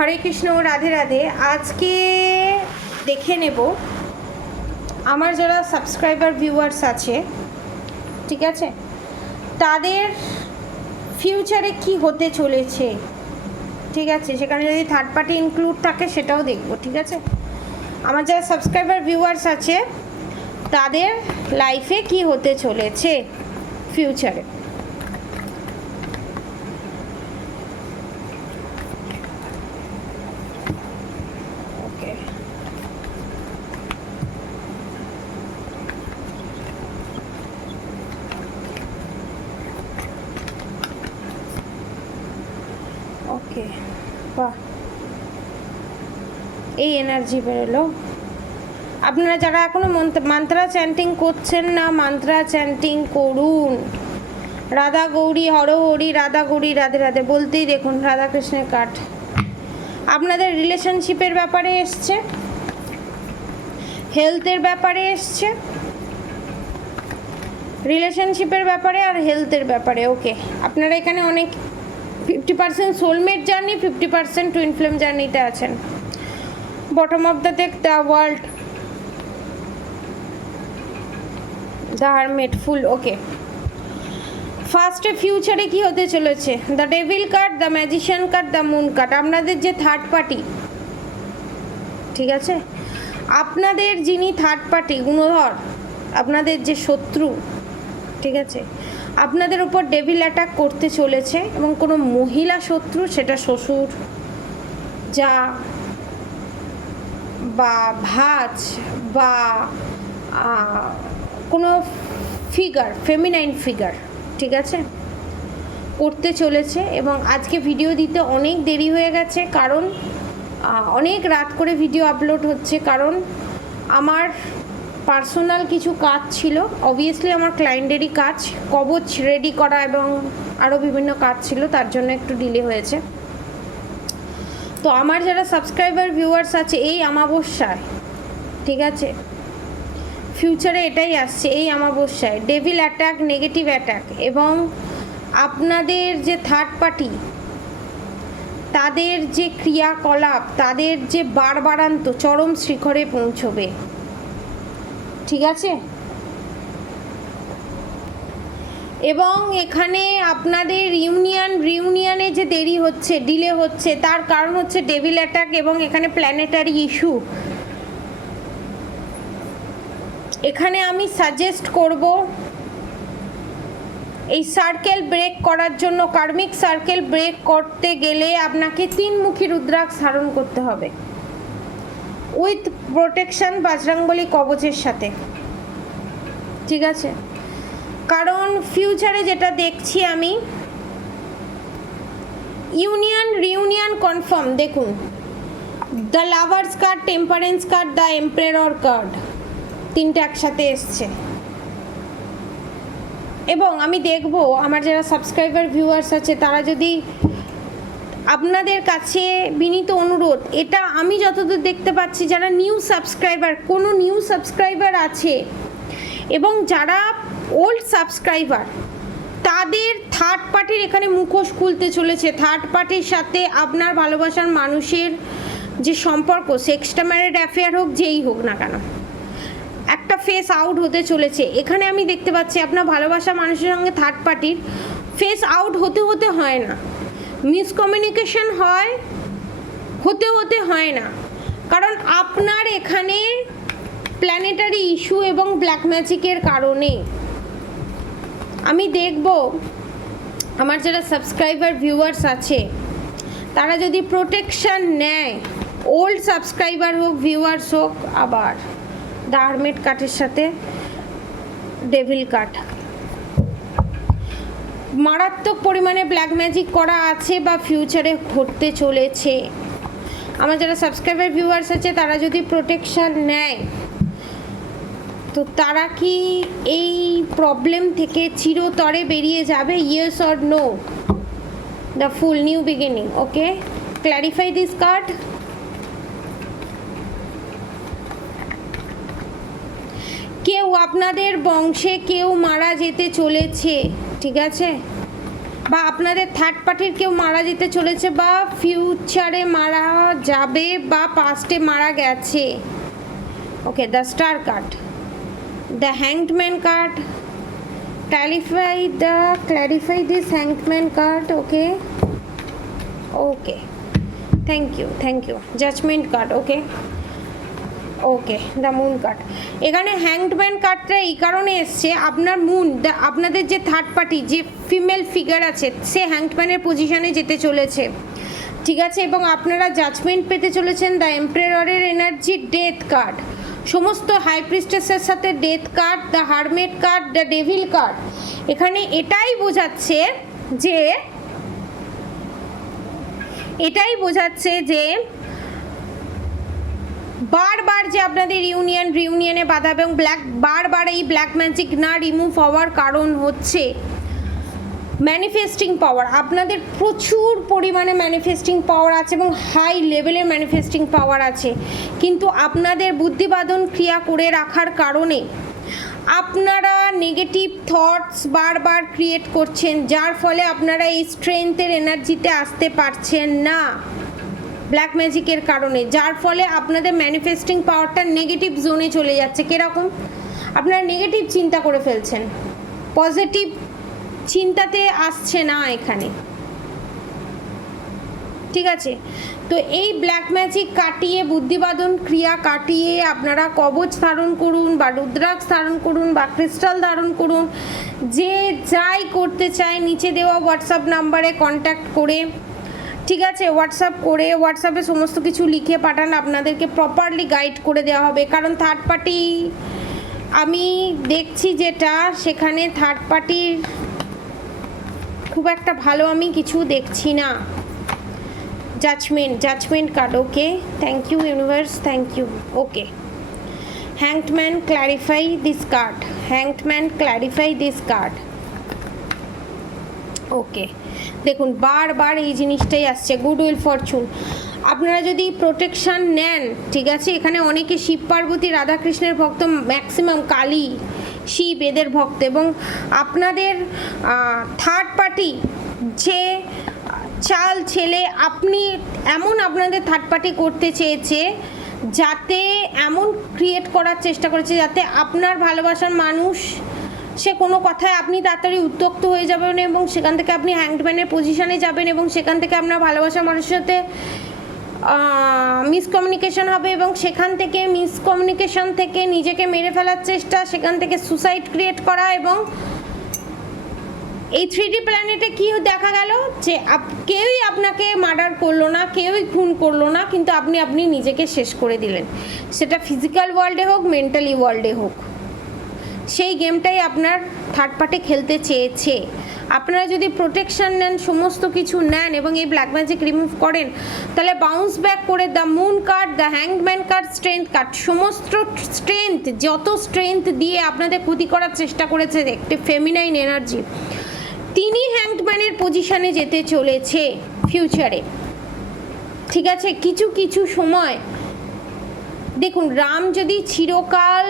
হরে কৃষ্ণ, রাধে রাধে। আজকে দেখে নেব আমার যারা সাবস্ক্রাইবার ভিউয়ার্স আছে, ঠিক আছে, তাদের ফিউচারে কি হতে চলেছে, ঠিক আছে, সেখানে যদি থার্ড পার্টি ইনক্লুড থাকে সেটাও দেখব, ঠিক আছে। আমার যারা সাবস্ক্রাইবার ভিউয়ার্স আছে তাদের লাইফে কি হতে চলেছে ফিউচারে। ওকে, ওকে, বাহ, এই এনার্জি বেরোলো। আপনারা যারা এখনো মান্ত্রা চ্যান্টিং করছেন না, মান্ত্রা চ্যান্টিং করুন। রাধা গৌরী হর হরি, রাধা গৌরী রাধে রাধে বলতেই দেখুন রাধাকৃষ্ণের কাঠ। আপনাদের রিলেশনশিপের ব্যাপারে এসছে, হেলথের ব্যাপারে এসছে, রিলেশনশিপের ব্যাপারে আর হেলথের ব্যাপারে। ওকে, আপনারা এখানে অনেক 50% সোলমেট জার্নি, 50% টুইন ফ্লেম জার্নিতে আছেন। Bottom of the deck the world, the hermit, fool. Okay, ফার্স্টে ফিউচারে কি হতে চলেছে, the devil card, the magician card, the moon card. আপনাদের যে থার্ড পার্টি, ঠিক আছে, আপনাদের যিনি থার্ড পার্টি গুণধর, আপনাদের যে শত্রু, ঠিক আছে, আপনাদের উপর ডেভিল অ্যাটাক করতে চলেছে। এবং কোনো মহিলা শত্রু, সেটা শ্বশুর, যা বা ভাজ বা কোনো ফিগার, ফেমিনাইন ফিগার, ঠিক আছে, করতে চলেছে। এবং আজকে ভিডিও দিতে অনেক দেরি হয়ে গেছে, কারণ অনেক রাত করে ভিডিও আপলোড হচ্ছে, কারণ আমার পার্সোনাল কিছু কাজ ছিল, অবভিয়াসলি আমার ক্লায়েন্টেরই কাজ, কবচ রেডি করা এবং আরও বিভিন্ন কাজ ছিল, তার জন্য একটু ডিলে হয়েছে। তো আমার যারা সাবস্ক্রাইবার ভিউয়ার্স আছে, এই অমাবস্যায়, ঠিক আছে, ফিউচারে এটাই আসছে, এই অমাবস্যায় ডেভিল অ্যাটাক, নেগেটিভ অ্যাটাক, এবং আপনাদের যে থার্ড পার্টি, তাদের যে ক্রিয়াকলাপ, তাদের যে বাড়বাড়ান্ত চরম শিখরে পৌঁছবে, ঠিক আছে। এবং এখানে আপনাদের রিউনিয়নে যে দেরি হচ্ছে, ডিলে হচ্ছে, তার কারণ হচ্ছে ডেভিল অ্যাটাক এবং এখানে প্ল্যানেটারি ইস্যু। এখানে আমি সাজেস্ট করব এই সার্কেল ব্রেক করার জন্য, কার্মিক সার্কেল ব্রেক করতে গেলে আপনাকে 3 মুখী রুদ্রাক্ষ ধারণ করতে হবে, উইথ প্রোটেকশন বজরংবলী কবচের সাথে, ঠিক আছে। কারণ ফিউচারে যেটা দেখছি আমি, রিউনিয়ন কনফার্ম। দেখুন, the lovers card, temperance card, the emperor card, তিনটে একসাথে এসছে। এবং আমি দেখব আমার যারা সাবস্ক্রাইবার ভিউয়ার্স আছে, তারা যদি, আপনাদের কাছে বিনীত অনুরোধ, এটা আমি যতদূর দেখতে পাচ্ছি, যারা নিউ সাবস্ক্রাইবার, কোনো নিউ সাবস্ক্রাইবার আছে এবং যারা ওল্ড সাবস্ক্রাইবার, তাদের থার্ড পার্টির এখানে মুখোশ খুলতে চলেছে। থার্ড পার্টির সাথে আপনার ভালোবাসার মানুষের যে সম্পর্ক, সেক্সটা ম্যারিড অ্যাফেয়ার হোক, যেই হোক না কেন, একটা ফেস আউট হতে চলেছে। এখানে আমি দেখতে পাচ্ছি আপনার ভালোবাসা মানুষের সঙ্গে থার্ড পার্টির ফেস আউট হতে হয় না, মিসকমিউনিকেশন হতে হয় না, কারণ আপনার এখানে প্ল্যানেটারি ইস্যু এবং ব্ল্যাক ম্যাজিকের কারণে আমি দেখব আমার যারা সাবস্ক্রাইবার ভিউয়ার্স আছে, তারা যদি প্রোটেকশন নেয়, ওল্ড সাবস্ক্রাইবার হোক, ভিউয়ার্স হোক, আবার দ্য হারমিট কার্ডের সাথে ডেভিল কার্ড, মারাত্মক পরিমাণে ব্ল্যাক ম্যাজিক করা আছে বা ফিউচারে ঘটতে চলেছে। আমার যারা সাবস্ক্রাইবার ভিউয়ার্স আছে, তারা যদি প্রোটেকশন নেয়, তো তারা কি এই প্রবলেম থেকে চিরতরে বেরিয়ে যাবে? Yes or no? The full, new beginning. Okay, clarify this card. কেউ আপনাদের বংশে কেউ মারা যেতে চলেছে, ঠিক আছে, বা আপনাদের থার্ড পার্টির কেউ মারা যেতে চলেছে, বা ফিউচারে মারা যাবে, বা পাস্টে মারা গেছে। Okay, the star card, the hanged man card, clarify this hanged man card. Okay, thank you. Judgment card. Okay, the moon card. এখানে হ্যাংড ম্যান কার্ডটা এই কারণে এসছে, আপনার মুন, আপনাদের যে থার্ড পার্টি, যে ফিমেল ফিগার আছে, সে হ্যাংড ম্যানের পজিশনে যেতে চলেছে, ঠিক আছে। এবং আপনারা জাজমেন্ট পেতে চলেছেন, দ্য এম্পারারের এনার্জি, ডেথ কার্ড, সমস্ত হাই প্রিস্টেসের সাথে death card, the hermit card, the devil card. এখানে এটাই বোঝাচ্ছে যে বারবার যে আপনাদের রিউনিয়নে বাধা এবং বারবার এই ব্ল্যাক ম্যাজিক না রিমুভ হওয়ার কারণ হচ্ছে ম্যানিফেস্টিং পাওয়ার। আপনাদের প্রচুর পরিমাণে ম্যানিফেস্টিং পাওয়ার আছে এবং হাই লেভেলের ম্যানিফেস্টিং পাওয়ার আছে, কিন্তু আপনাদের বুদ্ধিবাদন ক্রিয়া করে রাখার কারণে আপনারা নেগেটিভ থটস বারবার ক্রিয়েট করছেন, যার ফলে আপনারা এই স্ট্রেংথের এনার্জিতে আসতে পারছেন না ব্ল্যাক ম্যাজিকের কারণে, যার ফলে আপনাদের ম্যানিফেস্টিং পাওয়ারটা নেগেটিভ জোনে চলে যাচ্ছে। কীরকম? আপনারা নেগেটিভ চিন্তা করে ফেলছেন, পজিটিভ চিন্তাতে আসছে না এখানে, ঠিক আছে। তো এই ব্ল্যাক ম্যাজিক কাটিয়ে, বুদ্ধিবাদন ক্রিয়া কাটিয়ে আপনারা কবচ ধারণ করুন, বা রুদ্রাক্ষ ধারণ করুন, বা ক্রিস্টাল ধারণ করুন, যে যাই করতে চায় নিচে দেওয়া হোয়াটসঅ্যাপ নাম্বারে কন্ট্যাক্ট করে, ঠিক আছে, হোয়াটসঅ্যাপে সমস্ত কিছু লিখে পাঠান, আপনাদেরকে প্রপারলি গাইড করে দেওয়া হবে। কারণ থার্ড পার্টি আমি দেখছি যেটা, সেখানে থার্ড পার্টির খুব একটা ভালো আমি কিছু দেখছি না। Judgement card. Okay, thank you universe, thank you. Okay, hanged man, clarify this card. Okay, দেখুন বারবার এই জিনিসটাই আসছে, গুডউইল, ফরচুন। আপনারা যদি প্রোটেকশান নেন, ঠিক আছে, এখানে অনেকে শিব পার্বতী রাধাকৃষ্ণের ভক্ত, ম্যাক্সিমাম কালী, শিব, এদের ভক্ত, এবং আপনাদের থার্ড পার্টি যে চাল ছেলে আপনি এমন আপনাদের থার্ড পার্টি করতে চেয়েছে, যাতে এমন ক্রিয়েট করার চেষ্টা করেছে যাতে আপনার ভালোবাসার মানুষ, সে কোনো কথায় আপনি তাড়াতাড়ি উত্ত্যক্ত হয়ে যাবেন এবং সেখান থেকে আপনি হ্যাংডম্যানের পজিশনে যাবেন এবং সেখান থেকে আপনার ভালোবাসার মানুষের সাথে মিসকমিউনিকেশন হবে এবং সেখান থেকে মিসকমিউনিকেশন থেকে নিজেকে মেরে ফেলার চেষ্টা, সেখান থেকে সুসাইড ক্রিয়েট করা। এবং এই 3D প্ল্যানেটে কি দেখা গেল যে কেউই আপনাকে মার্ডার করলো না, কেউই খুন করলো না, কিন্তু আপনি নিজেকে শেষ করে দিলেন, সেটা ফিজিক্যাল ওয়ার্ল্ডে হোক, মেন্টালি ওয়ার্ল্ডে হোক। সেই গেমটাই আপনার থার্ড পার্টি খেলতে চেয়েছে। আপনারা যদি প্রোটেকশন নেন, সমস্ত কিছু নেন এবং এই ব্ল্যাক ম্যাজিক রিমুভ করেন, তাহলে বাউন্স ব্যাক করে দ্য মুন কার্ড, দ্য হ্যাংম্যান কার্ড, স্ট্রেংথ কার্ড, সমস্ত স্ট্রেংথ, যত স্ট্রেংথ দিয়ে আপনাদের ক্ষতি করার চেষ্টা করেছে একটি ফেমিনাইন এনার্জি, তিনি হ্যাংম্যানের পজিশনে যেতে চলেছে ফিউচারে, ঠিক আছে। কিছু সময় দেখুন, রাম যদি চিরকাল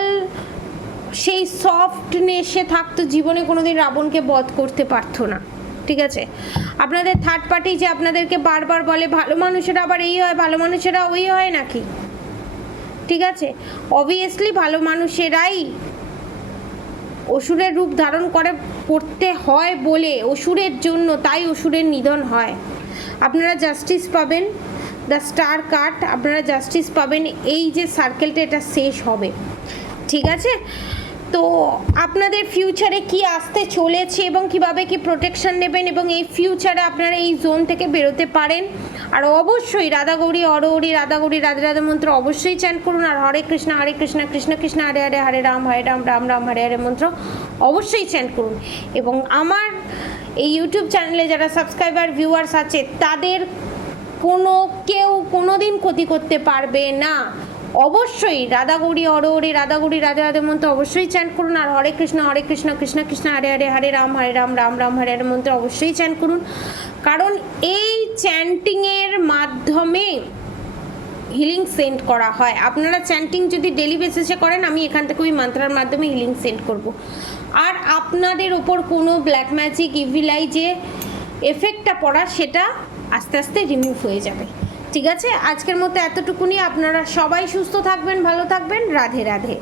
সেই সফটনেসে থাকতো, জীবনে কোনোদিন রাবণকে বধ করতে পারতো না, ঠিক আছে। আপনাদের থার্ড পার্টি যে আপনাদেরকে বারবার বলে ভালো মানুষেরা আবার এই হয়, ভালো মানুষেরা ওই হয় নাকি, ঠিক আছে। অবভিয়াসলি ভালো মানুষেরাই অসুরের রূপ ধারণ করতে হয় বলে, অসুরের জন্য, তাই অসুরের নিধন হয়। আপনারা জাস্টিস পাবেন, দ্য স্টার কার্ড, আপনারা জাস্টিস পাবেন। এই যে সার্কেলটা, এটা শেষ হবে, ঠিক আছে। তো আপনাদের ফিউচারে কি আসতে চলেছে এবং কিভাবে কি প্রোটেকশন নেবেন এবং এই ফিউচারে আপনারা এই জোন থেকে বেরোতে পারেন। আর অবশ্যই রাধা গৌরী, হরহরি, রাধা গৌরী, রাধে রাধে মন্ত্র অবশ্যই চ্যান্ট করুন। আর হরে কৃষ্ণ কৃষ্ণ কৃষ্ণ হরে হরে, হরে রাম রাম রাম হরে হরে মন্ত্র অবশ্যই চ্যান্ট করুন। এবং আমার এই ইউটিউব চ্যানেলে যারা সাবস্ক্রাইবার, ভিউয়ার্স আছে, তাদের কেউ কোনোদিন ক্ষতি করতে পারবে না। অবশ্যই রাধা গৌরী, হরহরি, রাধা গৌরী, রাধে রাধে মন্ত্র অবশ্যই চ্যান্ট করুন। আর হরে কৃষ্ণ কৃষ্ণ কৃষ্ণ হরে হরে, হরে রাম রাম রাম হরে হরে মন্ত্র অবশ্যই চ্যান্ট করুন। কারণ এই চ্যান্টিংয়ের মাধ্যমে হিলিং সেন্ড করা হয়। আপনারা চ্যান্টিং যদি ডেলি বেসিসে করেন, আমি এখান থেকে ওই মন্ত্রের মাধ্যমে হিলিং সেন্ড করব। আর আপনাদের ওপর কোনো ব্ল্যাক ম্যাজিক, ইভিল আই যে এফেক্টটা পড়া সেটা আস্তে আস্তে রিমুভ হয়ে যাবে। ঠিক আছে, আজকের মতো এতটুকুনি। আপনারা সবাই সুস্থ থাকবেন, ভালো থাকবেন। রাধে রাধে।